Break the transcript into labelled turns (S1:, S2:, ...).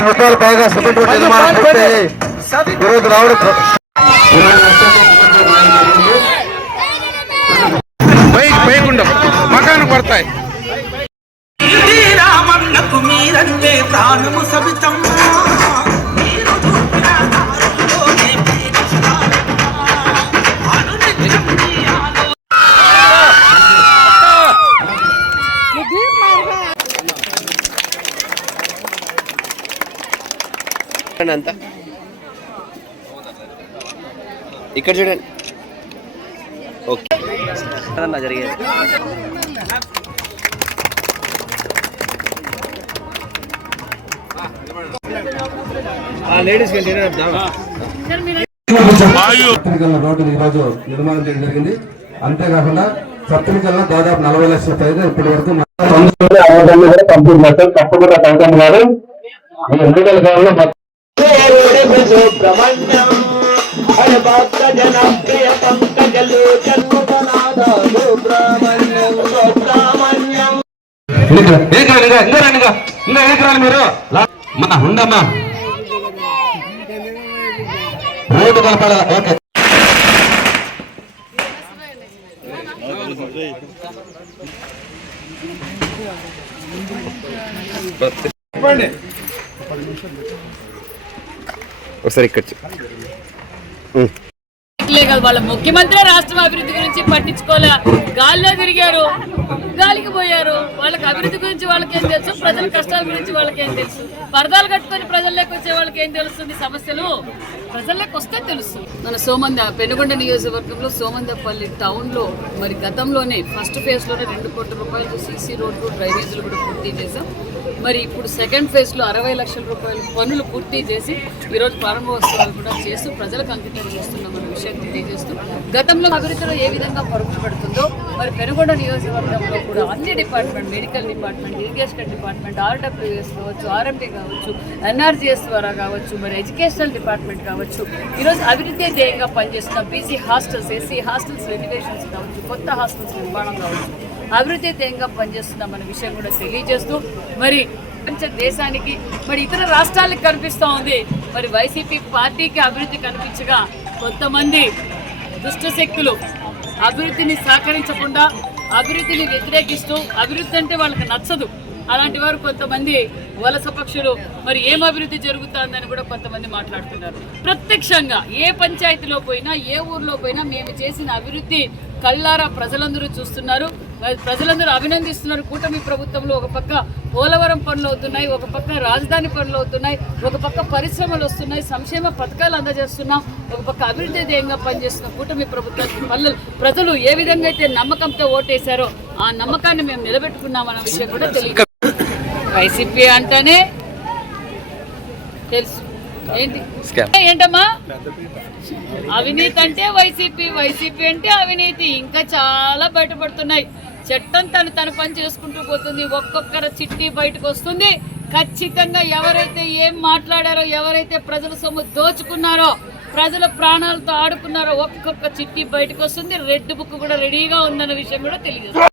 S1: రూపాయలు పైగా cement road నిర్మాణం పూర్తయ్యాయి ఈరోజు రావడం
S2: మకాను పడతాయి.
S3: రామన్నకు మీరంటే ప్రాణము సవితం.
S4: అంతా. ఇక్కడ చూడండి. ఓకే. అదన్నా జరిగేది. లేడీస్
S1: సప్తనికల్ రోడ్డు ఈ రోజు నిర్మాణం చేయడం జరిగింది. అంతేకాకుండా సప్తనికల్లో దాదాపు నలభై లక్షల పైగా ఇప్పటి వరకు కంప్లీట్ చేస్తారు తప్పకుండా కవితమ్మ గారు ఈ ఎన్నికల కాలంలో మొత్తం
S3: సుబ్రహ్మణ్యం హరి భక్త
S1: ఇంకా ఇంకా ఇంకా ఇంకా ఇంకా రండి మీరు. మన ఉండమ్మా. రోడ్డు కలపాలి ఓకే.
S4: ఒకసారి ఇక్కడ
S5: వాళ్ళ ముఖ్యమంత్రి రాష్ట్రం అభివృద్ధి గురించి పట్టించుకోలే. గాల్లో తిరిగారు. గాలికి పోయారు. వాళ్ళకి అభివృద్ధి గురించి వాళ్ళకేం తెలుసు? ప్రజల కష్టాల గురించి వాళ్ళకేం తెలుసు? పరదాలు కట్టుకొని ప్రజల్లోకి వచ్చే వాళ్ళకి ఏం తెలుస్తుంది సమస్యలు? ప్రజల్లోకి వస్తే తెలుసు. మన సోమంద పెనుగొండ నియోజకవర్గంలో సోమందపల్లి టౌన్లో మరి గతంలోనే ఫస్ట్ ఫేజ్లోనే రెండు కోట్ల రూపాయలు సీసీ రోడ్లు డ్రైనేజీలు కూడా పూర్తి చేశాం. మరి ఇప్పుడు సెకండ్ ఫేజ్లో అరవై లక్షల రూపాయల పనులు పూర్తి చేసి ఈరోజు ప్రారంభోత్సవాలు కూడా చేస్తూ ప్రజలకు అంకితం చేస్తున్నాం అన్న విషయం తెలియజేస్తూ గతంలో అభివృద్ధిలో ఏ విధంగా పరుగులు పెడుతుందో మరి పెనుగొండ నియోజకవర్గంలో కూడా అన్ని department medical department irrigation department RWS కావచ్చు ఆర్ఎంపీ కావచ్చు ఎన్ఆర్జీఎస్ ద్వారా కావచ్చు మరి ఎడ్యుకేషనల్ డిపార్ట్మెంట్ కావచ్చు ఈరోజు అభివృద్ధి ధ్యేయంగా పనిచేస్తున్న BC hostels SC hostels renovations కావచ్చు కొత్త హాస్టల్స్ నిర్మాణం కావచ్చు. అభివృద్ధి ధ్యేయంగా పనిచేస్తున్నాం అనే విషయం కూడా తెలియజేస్తూ మరి ప్రపంచ దేశానికి మరి ఇతర రాష్ట్రాలకు కనిపిస్తూ ఉంది. మరి వైసీపీ పార్టీకి అభివృద్ధి కనిపించగా కొంతమంది దుష్టశక్తులు అభివృద్ధిని సహకరించకుండా అభివృద్ధిని వ్యతిరేకిస్తూ అభివృద్ధి అంటే వాళ్ళకి నచ్చదు. అలాంటి వారు కొంతమంది వలస పక్షులు మరి ఏం అభివృద్ధి జరుగుతుందని కూడా కొంతమంది మాట్లాడుతున్నారు. ప్రత్యక్షంగా ఏ పంచాయతీలో పోయినా ఏ ఊర్లో పోయినా మేము చేసిన అభివృద్ధి కళ్ళారా ప్రజలందరూ చూస్తున్నారు. మరి ప్రజలందరూ అభినందిస్తున్నారు. కూటమి ప్రభుత్వంలో ఒక పక్క పోలవరం పనులు అవుతున్నాయి ఒక పక్క రాజధాని పనులు అవుతున్నాయి ఒక పక్క పరిశ్రమలు వస్తున్నాయి సంక్షేమ పథకాలు అందజేస్తున్నాం ఒక పక్క అభివృద్ధి ధ్యేయంగా పనిచేస్తున్న కూటమి ప్రభుత్వానికి పల్లెలు ప్రజలు ఏ విధంగా అయితే నమ్మకంతో ఓటేశారో ఆ నమ్మకాన్ని మేము నిలబెట్టుకున్నామన్న విషయం కూడా తెలియదు. వైసీపీ అంటేనే తెలుసు. ఏంటి. ఏంటమ్మా? అవినీతి అంటే వైసీపీ వైసీపీ అంటే అవినీతి. ఇంకా చాలా బయటపడుతున్నాయి. చట్టం తను తన పని చేసుకుంటూ పోతుంది. ఒక్కొక్కరు చిట్టి బయటకు వస్తుంది. ఖచ్చితంగా ఎవరైతే ఏం మాట్లాడారో ఎవరైతే ప్రజల సొమ్ము దోచుకున్నారో ప్రజల ప్రాణాలతో ఆడుకున్నారో ఒక్కొక్క చిట్టి బయటకు వస్తుంది. రెడ్ బుక్ కూడా రెడీగా ఉందన్న విషయం కూడా తెలియదు.